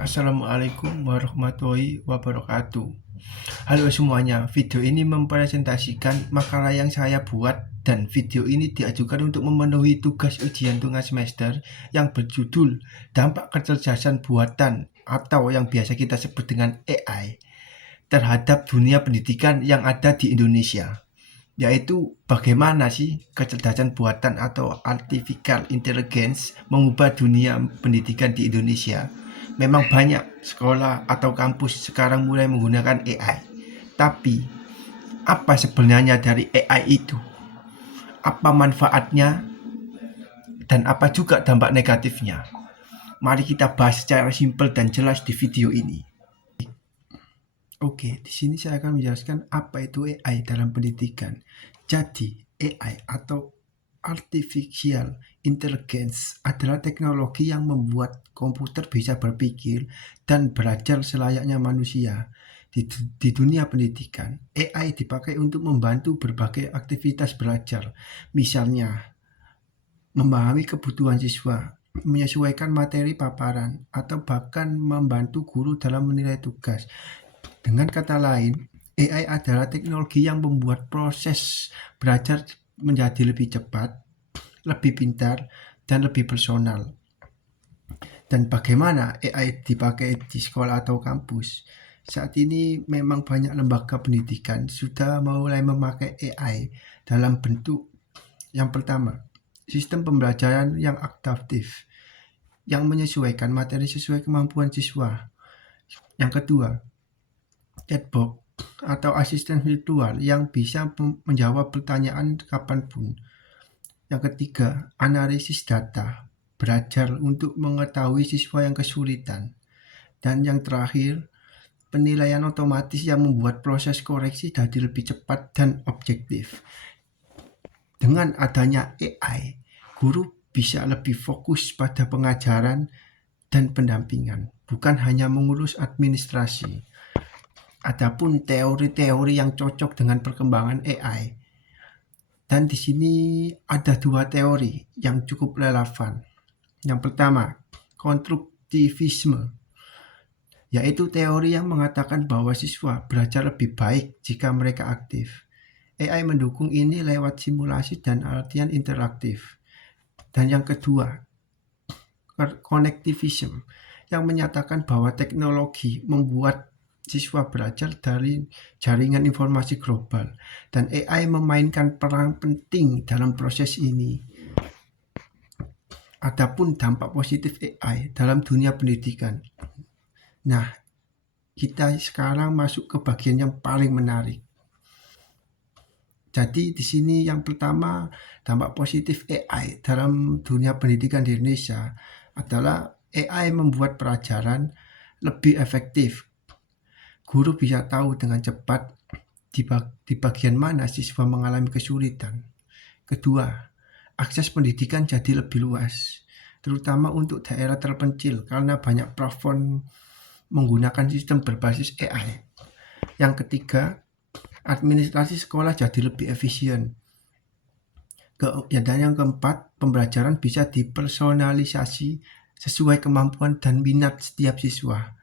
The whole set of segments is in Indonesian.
Assalamualaikum warahmatullahi wabarakatuh. Halo semuanya, video ini mempresentasikan makalah yang saya buat dan video ini diajukan untuk memenuhi tugas ujian tengah semester yang berjudul Dampak Kecerdasan Buatan atau yang biasa kita sebut dengan AI terhadap dunia pendidikan yang ada di Indonesia. Yaitu bagaimana sih kecerdasan buatan atau artificial intelligence mengubah dunia pendidikan di Indonesia. Memang banyak sekolah atau kampus sekarang mulai menggunakan AI. Tapi apa sebenarnya dari AI itu? Apa manfaatnya dan apa juga dampak negatifnya? Mari kita bahas secara simpel dan jelas di video ini. Oke, di sini saya akan menjelaskan apa itu AI dalam pendidikan. Jadi, AI atau Artificial Intelligence adalah teknologi yang membuat komputer bisa berpikir dan belajar selayaknya manusia. Di dunia pendidikan, AI dipakai untuk membantu berbagai aktivitas belajar, misalnya memahami kebutuhan siswa, menyesuaikan materi paparan, atau bahkan membantu guru dalam menilai tugas. Dengan kata lain, AI adalah teknologi yang membuat proses belajar menjadi lebih cepat, lebih pintar, dan lebih personal. Dan bagaimana AI dipakai di sekolah atau kampus? Saat ini memang banyak lembaga pendidikan sudah mulai memakai AI dalam bentuk yang pertama, sistem pembelajaran yang adaptif, yang menyesuaikan materi sesuai kemampuan siswa. Yang kedua, chatbot atau asisten virtual yang bisa menjawab pertanyaan kapanpun. Yang ketiga, analisis data, belajar untuk mengetahui siswa yang kesulitan. Dan yang terakhir, penilaian otomatis yang membuat proses koreksi jadi lebih cepat dan objektif. Dengan adanya AI, guru bisa lebih fokus pada pengajaran dan pendampingan, bukan hanya mengurus administrasi. Adapun teori-teori yang cocok dengan perkembangan AI. Dan di sini ada dua teori yang cukup relevan. Yang pertama, konstruktivisme, yaitu teori yang mengatakan bahwa siswa belajar lebih baik jika mereka aktif. AI mendukung ini lewat simulasi dan latihan interaktif. Dan yang kedua, connectivism, yang menyatakan bahwa teknologi membuat siswa belajar dari jaringan informasi global, dan AI memainkan peran penting dalam proses ini. Adapun dampak positif AI dalam dunia pendidikan. Nah, kita sekarang masuk ke bagian yang paling menarik. Jadi di sini yang pertama, dampak positif AI dalam dunia pendidikan di Indonesia adalah AI membuat pelajaran lebih efektif. Guru bisa tahu dengan cepat di bagian mana siswa mengalami kesulitan. Kedua, akses pendidikan jadi lebih luas, terutama untuk daerah terpencil karena banyak platform menggunakan sistem berbasis AI. Yang ketiga, administrasi sekolah jadi lebih efisien. Dan yang keempat, pembelajaran bisa dipersonalisasi sesuai kemampuan dan minat setiap siswa.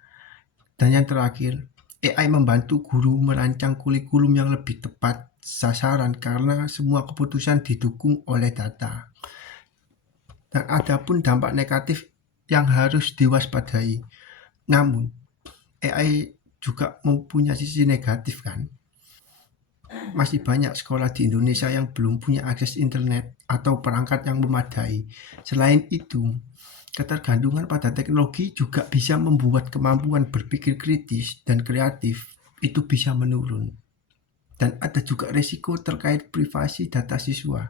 Dan yang terakhir, AI membantu guru merancang kurikulum yang lebih tepat sasaran karena semua keputusan didukung oleh data. Dan ada pun dampak negatif yang harus diwaspadai. Namun, AI juga mempunyai sisi negatif kan. Masih banyak sekolah di Indonesia yang belum punya akses internet atau perangkat yang memadai. Selain itu, ketergantungan pada teknologi juga bisa membuat kemampuan berpikir kritis dan kreatif itu bisa menurun. Dan ada juga risiko terkait privasi data siswa.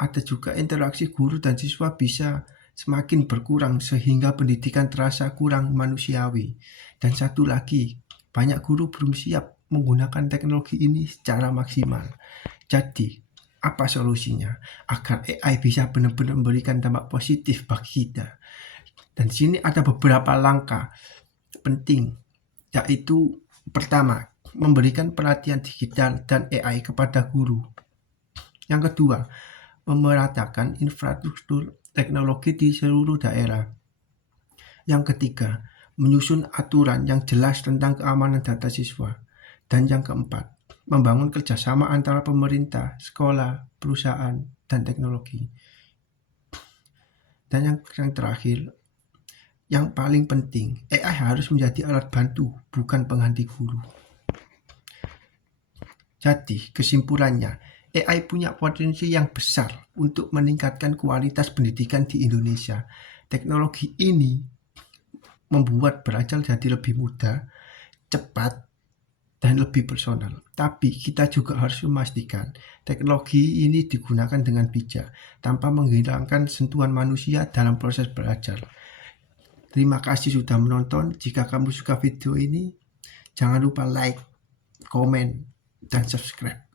Ada juga interaksi guru dan siswa bisa semakin berkurang sehingga pendidikan terasa kurang manusiawi. Dan satu lagi, banyak guru belum siap menggunakan teknologi ini secara maksimal. Jadi, apa solusinya agar AI bisa benar-benar memberikan dampak positif bagi kita? Dan di sini ada beberapa langkah penting, yaitu pertama, memberikan pelatihan digital dan AI kepada guru. Yang kedua, memeratakan infrastruktur teknologi di seluruh daerah. Yang ketiga, menyusun aturan yang jelas tentang keamanan data siswa. Dan yang keempat, membangun kerjasama antara pemerintah, sekolah, perusahaan, dan teknologi. Dan yang terakhir, yang paling penting, AI harus menjadi alat bantu, bukan pengganti guru. Jadi, kesimpulannya, AI punya potensi yang besar untuk meningkatkan kualitas pendidikan di Indonesia. Teknologi ini membuat belajar jadi lebih mudah, cepat, dan lebih personal. Tapi kita juga harus memastikan teknologi ini digunakan dengan bijak, tanpa menghilangkan sentuhan manusia dalam proses belajar. Terima kasih sudah menonton. Jika kamu suka video ini, jangan lupa like, komen, dan subscribe.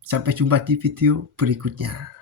Sampai jumpa di video berikutnya.